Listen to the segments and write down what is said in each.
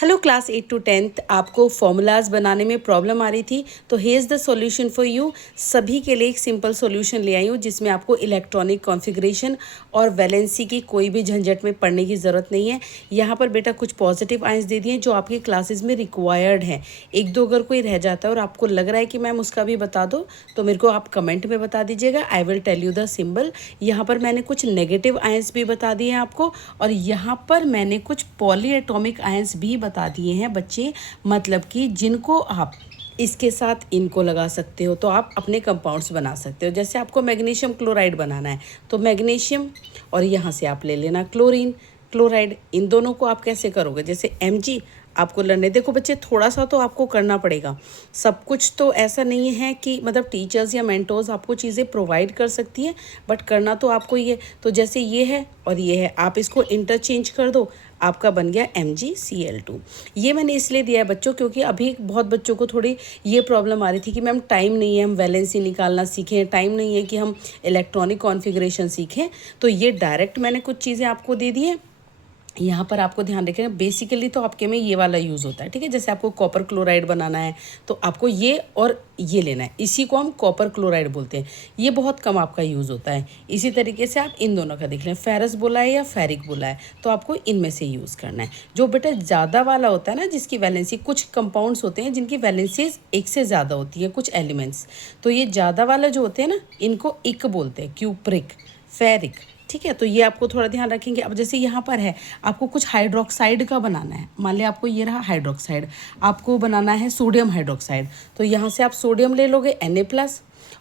Hello class 8 to 10th, आपको formulas बनाने में प्रॉब्लम आ रही थी तो here is the solution for you. सभी के लिए एक सिंपल सॉल्यूशन ले आई हूँ जिसमें आपको इलेक्ट्रॉनिक कॉन्फ़िगरेशन और वैलेंसी की कोई भी झंझट में पढ़ने की ज़रूरत नहीं है। यहाँ पर बेटा कुछ पॉजिटिव आंसर दे दिए जो आपकी क्लासेस में रिक्वायर्ड हैं। एक दो अगर कोई रह जाता है और आपको लग रहा है कि मैम उसका भी बता दो तो मेरे को आप कमेंट में बता दीजिएगा। I will tell you the symbol. यहाँ पर मैंने कुछ नेगेटिव आयंस भी बता दिए हैं आपको, और यहाँ पर मैंने कुछ पॉली एटॉमिक आयंस भी बता दिए हैं बच्चे, मतलब कि जिनको आप इसके साथ इनको लगा सकते हो तो आप अपने कंपाउंड्स बना सकते हो। जैसे आपको मैग्नीशियम क्लोराइड बनाना है तो मैग्नीशियम, और यहाँ से आप ले लेना क्लोरीन क्लोराइड। इन दोनों को आप कैसे करोगे, जैसे Mg आपको लड़ने। देखो बच्चे, थोड़ा सा तो आपको करना पड़ेगा, सब कुछ तो ऐसा नहीं है कि मतलब टीचर्स या मेंटोर्स आपको चीज़ें प्रोवाइड कर सकती हैं, बट करना तो आपको ही है। तो जैसे ये है और ये है, आप इसको इंटरचेंज कर दो, आपका बन गया MgCl2। ये मैंने इसलिए दिया है बच्चों क्योंकि अभी बहुत बच्चों को थोड़ी ये प्रॉब्लम आ रही थी कि मैम टाइम नहीं है हम वैलेंसी निकालना सीखें, टाइम नहीं है कि हम इलेक्ट्रॉनिक कॉन्फ़िगरेशन सीखें। तो ये डायरेक्ट मैंने कुछ चीज़ें आपको दे दी हैं। यहाँ पर आपको ध्यान रखें, बेसिकली तो आपके में ये वाला यूज़ होता है, ठीक है। जैसे आपको कॉपर क्लोराइड बनाना है तो आपको ये और ये लेना है, इसी को हम कॉपर क्लोराइड बोलते हैं। ये बहुत कम आपका यूज़ होता है। इसी तरीके से आप इन दोनों का देख लें, फेरस बोला है या फेरिक बोला है, तो आपको इनमें से यूज़ करना है। जो बेटा ज़्यादा वाला होता है ना, जिसकी वैलेंसी, कुछ कंपाउंड्स होते हैं जिनकी वैलेंसीज एक से ज़्यादा होती है, कुछ एलिमेंट्स, तो ये ज़्यादा वाला जो होते हैं ना, इनको इक बोलते हैं, क्यूप्रिक, फेरिक, ठीक है। तो ये आपको थोड़ा ध्यान रखेंगे। अब जैसे यहाँ पर है, आपको कुछ हाइड्रोक्साइड का बनाना है, मान लिया आपको ये रहा हाइड्रोक्साइड, आपको बनाना है सोडियम हाइड्रोक्साइड, तो यहाँ से आप सोडियम ले लोगे Na+,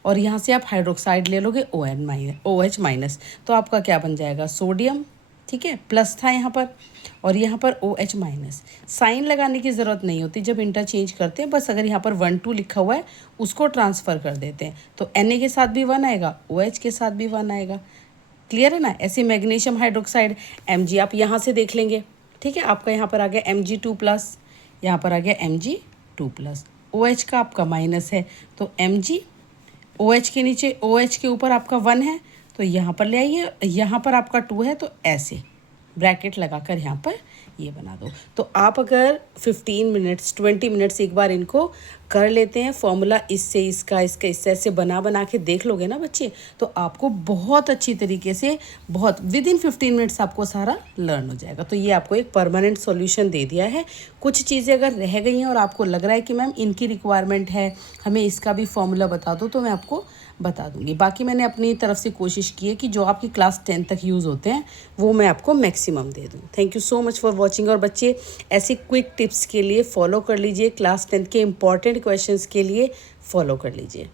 और यहाँ से आप हाइड्रोक्साइड ले लोगे OH माइनस, तो आपका क्या बन जाएगा, सोडियम, ठीक है, प्लस था यहाँ पर, और यहाँ पर OH माइनस। साइन लगाने की ज़रूरत नहीं होती जब इंटरचेंज करते हैं, बस अगर यहाँ पर 1 2 लिखा हुआ है उसको ट्रांसफ़र कर देते हैं, तो Na के साथ भी 1 आएगा, OH के साथ भी 1 आएगा। क्लियर है ना। ऐसे मैग्नीशियम हाइड्रोक्साइड Mg आप यहाँ से देख लेंगे, ठीक है। आपका यहाँ पर आ गया Mg2+, यहाँ पर आ गया Mg2+, OH का आपका माइनस है तो Mg, OH के नीचे OH के ऊपर आपका 1 है तो यहाँ पर ले आइए, यहाँ पर आपका 2 है तो ऐसे ब्रैकेट लगाकर यहाँ पर ये बना दो। तो आप अगर 15 मिनट्स 20 मिनट्स एक बार इनको कर लेते हैं, फॉर्मूला इससे इसका इससे ऐसे बना के देख लोगे ना बच्चे, तो आपको बहुत अच्छी तरीके से, बहुत विदिन 15 मिनट्स आपको सारा लर्न हो जाएगा। तो ये आपको एक परमानेंट सॉल्यूशन दे दिया है। कुछ चीज़ें अगर रह गई हैं और आपको लग रहा है कि मैम इनकी रिक्वायरमेंट है, हमें इसका भी फॉर्मूला बता दो, तो मैं आपको बता दूंगी। बाकी मैंने अपनी तरफ से कोशिश की है कि जो आपकी क्लास 10 तक यूज़ होते हैं वो मैं आपको मैक्सिमम दे दूँ। Thank you so much for watching. और बच्चे ऐसे क्विक टिप्स के लिए फॉलो कर लीजिए, क्लास 10 के इंपॉर्टेंट क्वेश्चंस के लिए फॉलो कर लीजिए।